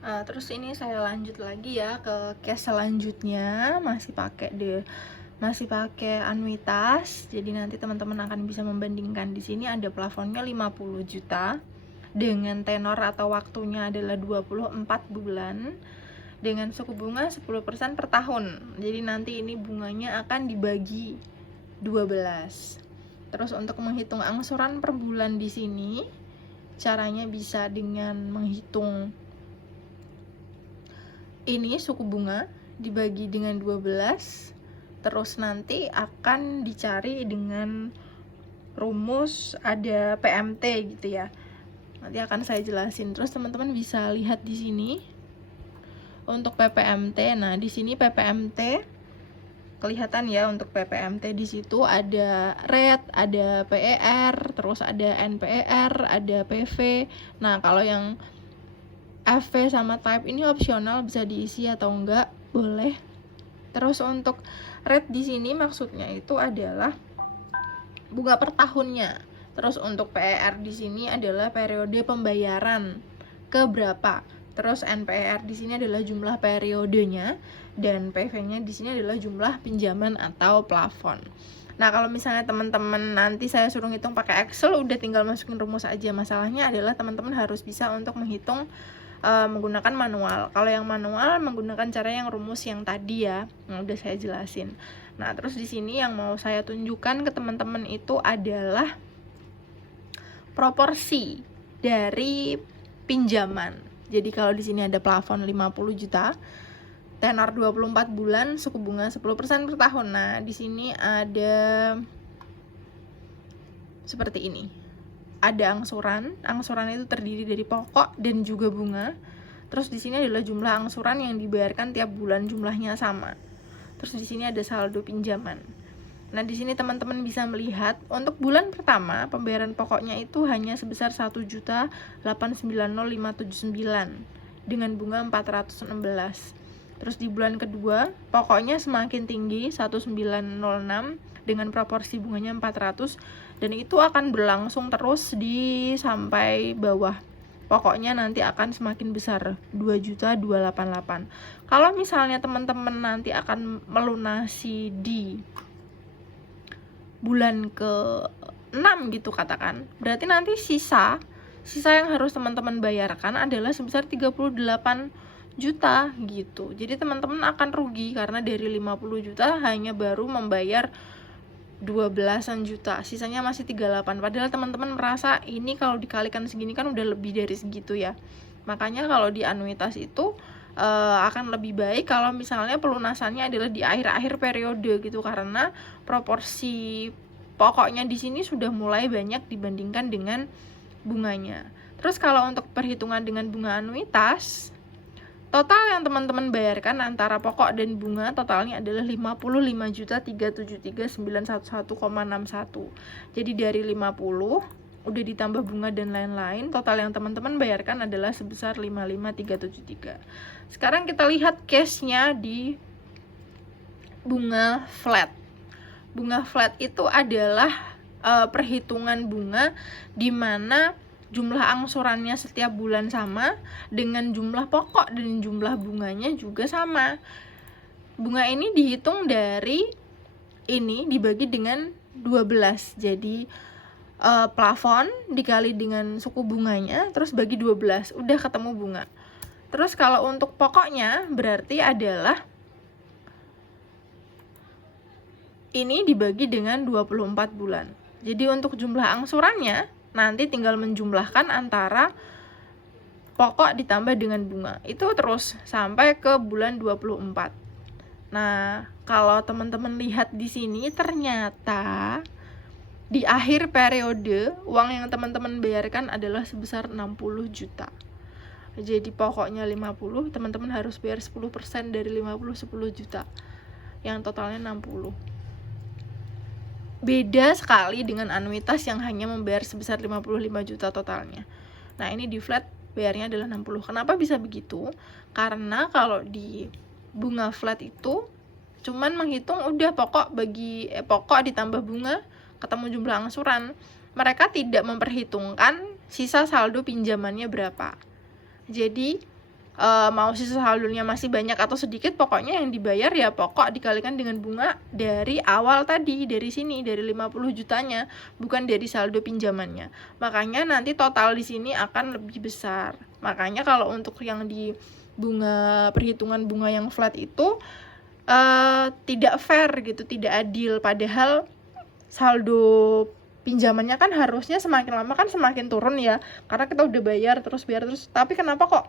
Terus ini saya lanjut lagi ya ke case selanjutnya, masih pakai anuitas. Jadi nanti teman-teman akan bisa membandingkan. Di sini ada plafonnya 50 juta dengan tenor atau waktunya adalah 24 bulan dengan suku bunga 10% per tahun. Jadi nanti ini bunganya akan dibagi 12. Terus untuk menghitung angsuran per bulan di sini caranya bisa dengan menghitung ini suku bunga dibagi dengan 12, terus nanti akan dicari dengan rumus ada PMT gitu ya. Nanti akan saya jelasin. Terus teman-teman bisa lihat di sini untuk PPMT. Nah, di sini PPMT kelihatan ya, untuk PPMT di situ ada rate, ada PER, terus ada NPER, ada PV. Nah, kalau yang FV sama type ini opsional, bisa diisi atau enggak, boleh. Terus untuk rate di sini maksudnya itu adalah bunga per tahunnya. Terus untuk PER di sini adalah periode pembayaran ke berapa. Terus NPER di sini adalah jumlah periodenya dan PV-nya di sini adalah jumlah pinjaman atau plafon. Nah, kalau misalnya teman-teman nanti saya suruh ngitung pakai Excel, udah tinggal masukin rumus aja. Masalahnya adalah teman-teman harus bisa untuk menghitung menggunakan manual. Kalau yang manual menggunakan cara yang rumus yang tadi ya, yang udah saya jelasin. Nah, terus di sini yang mau saya tunjukkan ke teman-teman itu adalah proporsi dari pinjaman. Jadi kalau di sini ada plafon 50 juta, tenor 24 bulan, suku bunga 10% per tahun. Nah, di sini ada seperti ini. Ada angsuran itu terdiri dari pokok dan juga bunga. Terus di sini adalah jumlah angsuran yang dibayarkan tiap bulan, jumlahnya sama. Terus di sini ada saldo pinjaman. Nah, di sini teman-teman bisa melihat untuk bulan pertama pembayaran pokoknya itu hanya sebesar 1.890.579 dengan bunga 416. Terus di bulan kedua pokoknya semakin tinggi 1.906 dengan proporsi bunganya 400, dan itu akan berlangsung terus di sampai bawah. Pokoknya nanti akan semakin besar, 2.288. Kalau misalnya teman-teman nanti akan melunasi di bulan ke-6 gitu katakan, berarti nanti sisa yang harus teman-teman bayarkan adalah sebesar 38 juta gitu. Jadi teman-teman akan rugi karena dari 50 juta hanya baru membayar 12-an juta, sisanya masih 38. Padahal teman-teman merasa ini kalau dikalikan segini kan udah lebih dari segitu ya. Makanya kalau di anuitas itu akan lebih baik kalau misalnya pelunasannya adalah di akhir-akhir periode gitu, karena proporsi pokoknya di sini sudah mulai banyak dibandingkan dengan bunganya. Terus kalau untuk perhitungan dengan bunga anuitas, total yang teman-teman bayarkan antara pokok dan bunga totalnya adalah 55.373.911,61. Jadi dari 50 udah ditambah bunga dan lain-lain, total yang teman-teman bayarkan adalah sebesar 55.373. Sekarang kita lihat case-nya di bunga flat. Bunga flat itu adalah perhitungan bunga di mana jumlah angsurannya setiap bulan sama dengan jumlah pokok dan jumlah bunganya juga sama. Bunga ini dihitung dari ini dibagi dengan 12. Jadi plafon dikali dengan suku bunganya terus bagi 12, udah ketemu bunga. Terus kalau untuk pokoknya berarti adalah ini dibagi dengan 24 bulan. Jadi untuk jumlah angsurannya nanti tinggal menjumlahkan antara pokok ditambah dengan bunga. Itu terus sampai ke bulan 24. Nah, kalau teman-teman lihat di sini ternyata di akhir periode uang yang teman-teman bayarkan adalah sebesar 60 juta. Jadi pokoknya 50, teman-teman harus bayar 10% dari 50, 10 juta. Yang totalnya 60. Beda sekali dengan anuitas yang hanya membayar sebesar 55 juta totalnya. Nah, ini di flat bayarnya adalah 60. Kenapa bisa begitu? Karena kalau di bunga flat itu cuman menghitung udah pokok ditambah bunga ketemu jumlah angsuran. Mereka tidak memperhitungkan sisa saldo pinjamannya berapa. Jadi mau sisa saldonya masih banyak atau sedikit, pokoknya yang dibayar ya pokok dikalikan dengan bunga dari awal tadi, dari sini, dari 50 jutanya, bukan dari saldo pinjamannya. Makanya nanti total di sini akan lebih besar. Makanya kalau untuk yang di bunga, perhitungan bunga yang flat itu tidak fair gitu, tidak adil. Padahal saldo pinjamannya kan harusnya semakin lama kan semakin turun ya, karena kita udah bayar terus, tapi kenapa kok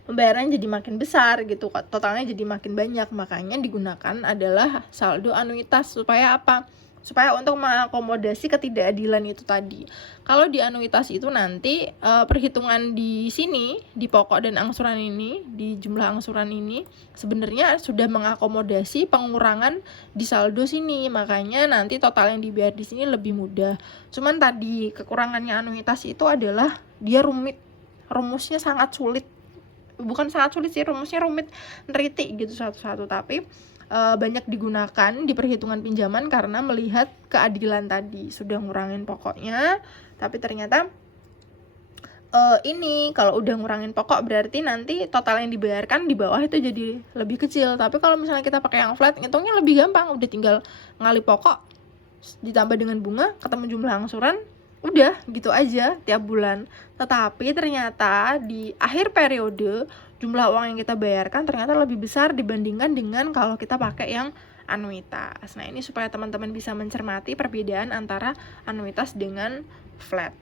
pembayarannya jadi makin besar gitu, totalnya jadi makin banyak. Makanya digunakan adalah saldo anuitas. Supaya apa? Supaya untuk mengakomodasi ketidakadilan itu tadi. Kalau di anuitas itu nanti perhitungan di sini, di pokok dan angsuran ini, di jumlah angsuran ini sebenarnya sudah mengakomodasi pengurangan di saldo sini. Makanya nanti total yang dibayar di sini lebih mudah. Cuman tadi kekurangannya anuitas itu adalah dia rumit, rumusnya sangat sulit. Bukan sangat sulit sih, rumusnya rumit, neriti gitu satu-satu, tapi banyak digunakan di perhitungan pinjaman karena melihat keadilan tadi. Sudah ngurangin pokoknya, tapi ternyata ini kalau udah ngurangin pokok berarti nanti total yang dibayarkan di bawah itu jadi lebih kecil. Tapi kalau misalnya kita pakai yang flat, ngitungnya lebih gampang, udah tinggal ngali pokok ditambah dengan bunga, ketemu jumlah angsuran, udah gitu aja tiap bulan. Tetapi ternyata di akhir periode jumlah uang yang kita bayarkan ternyata lebih besar dibandingkan dengan kalau kita pakai yang anuitas. Nah, ini supaya teman-teman bisa mencermati perbedaan antara anuitas dengan flat.